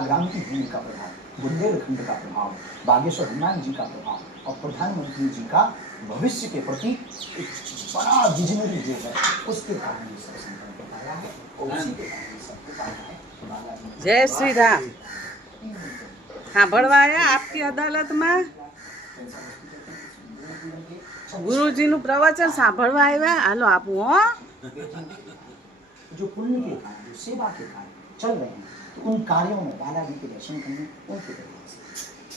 आगराम की भूमि का प्रभाव, बुंदेलखंड का प्रभाव, बागेश्वर हनुमान जी का प्रभाव और प्रधानमंत्री जी का भविष्य के प्रति एक बड़ा विजनरी जो है उसके कारण ये सब संभव हो पाया है और उसी के कारण ये सब हो पाया है। जय श्री राम। हाँ भरवाया आपकी अदालत में गुरुजी नु प्रवचन सांभळवा आव्या। हालो आपू हो जो पुण्य के कारण, जो सेवा के कारण चल रहे हैं, तो उन कार्यों में बाला जी के दर्शन करने उनके प्रयास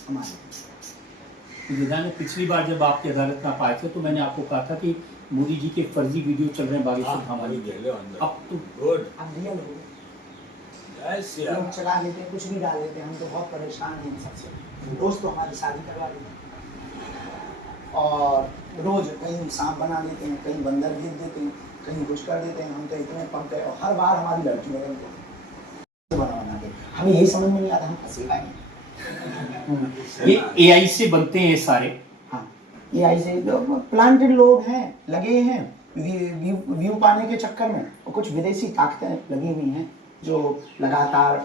हमारे। विधान पिछली बार जब आपकी अदालत में आए थे तो मैंने आपको कहा था कि मोदी जी के फर्जी वीडियो चल रहे हैं बागेश्वर धाम वाली। अब तो अब रियल हो, लोग चला लेते हैं, कुछ भी डाल लेते हैं। हम तो बहुत परेशान हैं इन सबसे। दोस्त तो हमारी शादी करवा देते हैं और रोज कहीं सांप बना देते हैं, कहीं बंदर भेज देते हैं, कहीं कुछ कर देते हैं। हम तो इतने पक गए और हर बार हमारी लड़की बना के हमें यही समझ में नहीं आता हम फंसेगा नहीं। ये एआई से बनते हैं सारे। हाँ, एआई से प्लांटेड लोग हैं, लगे हैं व्यू पाने के चक्कर में, और कुछ विदेशी ताकतें लगी हुई हैं जो लगातार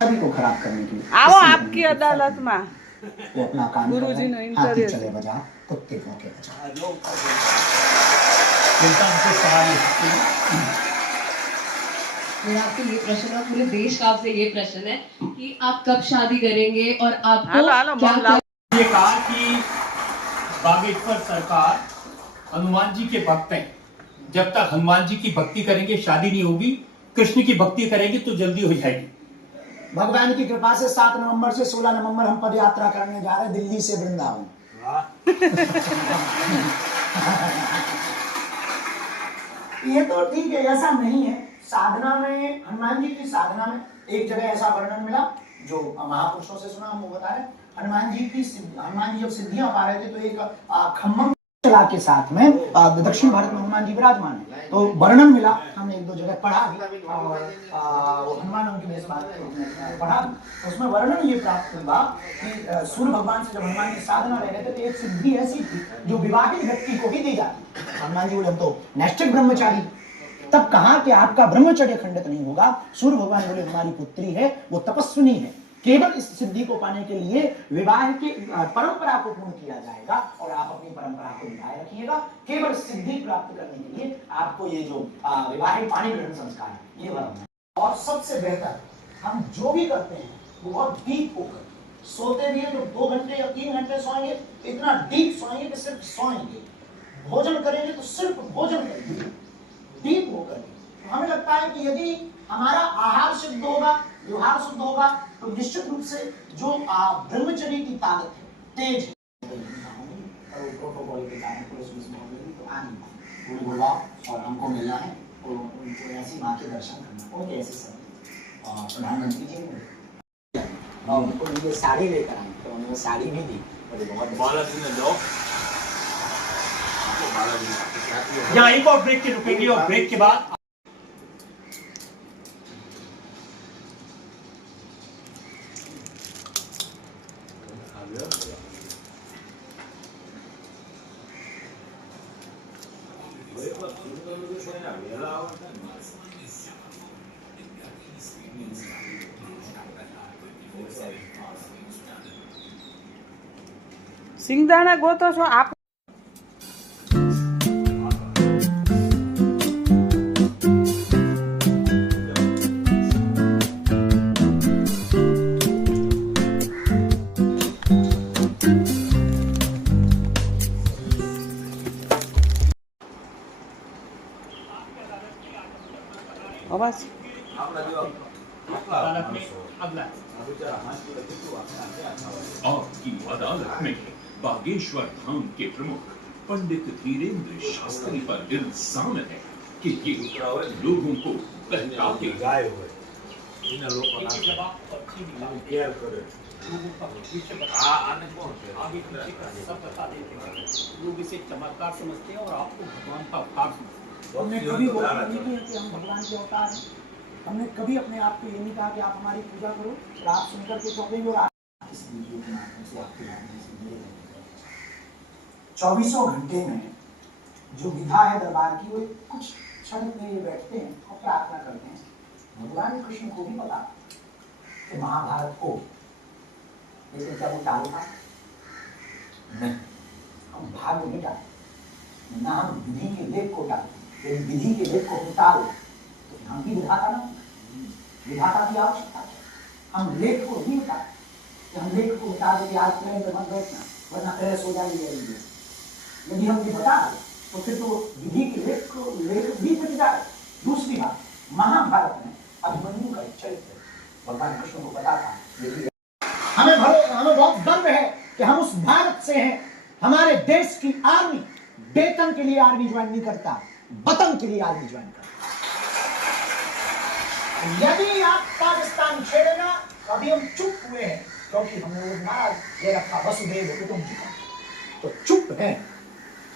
सभी को खराब करने के लिए। आओ आपकी अदालत में वो अपना काम गुरुजी ने हाथी इंटरव्यू चले बजा कुत्ते भौंके बजा। मेरा आपसे ये प्रश्न है, पूरे देश का आपसे ये प्रश्न है कि आप कब शादी करेंगे और आपको क्या ये कहा कि बागेश्वर सरकार हनुमान जी के भक्त हैं, जब तक हनुमान जी की भक्ति करेंगे शादी नहीं होगी, कृष्ण की भक्ति करेंगे तो जल्दी हो जाएगी। भगवान की कृपा से 7 नवंबर से 16 नवंबर हम पद यात्रा करने जा रहे हैं दिल्ली से वृंदावन। ये तो ठीक है, ऐसा नहीं है। साधना में, हनुमान जी की साधना में एक जगह ऐसा वर्णन मिला जो महापुरुषों से सुना, हम वो बता रहे। हनुमान जी जब सिद्धियां पा रहे थे तो एक खम्मम कला के साथ में दक्षिण भारत में हनुमान जी विराजमान है, तो वर्णन मिला। हमने 1-2 जगह पढ़ा भी और हनुमान उनकी पढ़ा, उसमें वर्णन ये प्राप्त हुआ कि सूर्य भगवान से जब हनुमान जी साधना ले रहे थे तो एक सिद्धि ऐसी थी जो विवाहित व्यक्ति को ही दी जाती। हनुमान जी बोले हम तो नैष्ठिक ब्रह्मचारी। तब कहा कि आपका ब्रह्मचर्य खंडित नहीं होगा। सूर्य भगवान बोले हमारी पुत्री है, वो तपस्विनी है, केवल इस सिद्धि को पाने के लिए विवाह की परंपरा को पूर्ण किया जाएगा और आप अपनी परंपरा को निभाए रखिएगा। केवल सिद्धि प्राप्त करने के लिए आपको ये जो विवाहित पाणी ग्रहण संस्कार है ये वरना। और सबसे बेहतर हम जो भी करते हैं वो बहुत डीप होकर, सोते भी हैं तो 2 घंटे या 3 घंटे सोएंगे, इतना डीप सोएंगे कि सिर्फ सोएंगे। भोजन करेंगे तो सिर्फ भोजन करेंगे डीप होकर। हमें लगता है कि यदि हमारा आहार शुद्ध होगा, व्यवहार शुद्ध होगा, तो निश्चित रूप से जो ब्रह्मचर्य की ताकत है, तेज है, प्रोटोकॉल के कारण पुलिस तो आ नहीं पाए। और हमको मिलना है तो उनको ऐसी माँ के दर्शन करना, उनके ऐसे सब प्रधानमंत्री जी ने और उनको ये साड़ी लेकर आए, तो उन्होंने साड़ी भी दी। बहुत यहाँ एक और ब्रेक के रुकेंगे और ब्रेक के बाद સિંગદાણા ગોતો છો આપ। आवाज आपकी अदालत में बागेश्वर धाम के प्रमुख पंडित धीरेन्द्र शास्त्री पर इल्जाम है कि ये लोगों को बहकाते लोग इसे चमत्कार समझते हैं और आपको भगवान का अवतार समझते हैं। हमने कभी बोला नहीं कि हम भगवान के अवतार हैं। हमने कभी अपने आप को ये नहीं कहा कि आप हमारी पूजा करो और आप सुनकर के चौंकेंगे और इस वीडियो के माध्यम से आपके माध्यम से दिए गए 24 घंटे में जो विधा है दरबार की, वो कुछ क्षण में ये बैठते हैं और प्रार्थना करते हैं। भगवान कृष्ण को भी पता कि महाभारत को, लेकिन क्या वो टाल था? नहीं, हम भाग नहीं टाले, ना हम विधि के लेख को टाले। यदि विधि के लेख को हम टाल तो हम भी विधाता ना, विधाता की आवश्यकता है। हम लेख को नहीं उतारे, कि हम लेख को उतार देंगे आज प्लेन पे मत बैठना वरना पहले सो जाएंगे। यदि हम ये बता दें तो फिर तो विधि के लेख को लेख भी मिट जाए। दूसरी बात, महाभारत में अभिमन्यु का एक चरित्र भगवान कृष्ण को पता था। हमें बहुत गर्व है कि हम उस भारत से हैं। हमारे देश की आर्मी वेतन के लिए आर्मी ज्वाइन नहीं करता, वतन के लिए आर्मी ज्वाइन करता। यदि आप पाकिस्तान छेड़ेगा तो अभी हम चुप हुए हैं क्योंकि हमने वो नारा ये रखा वसुधैव कुटुंबकम, तो चुप है।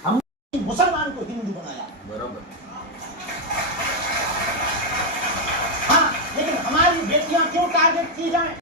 हम मुसलमान को हिंदू बनाया बराबर, हाँ, लेकिन हमारी बेटियां क्यों टारगेट की जाए?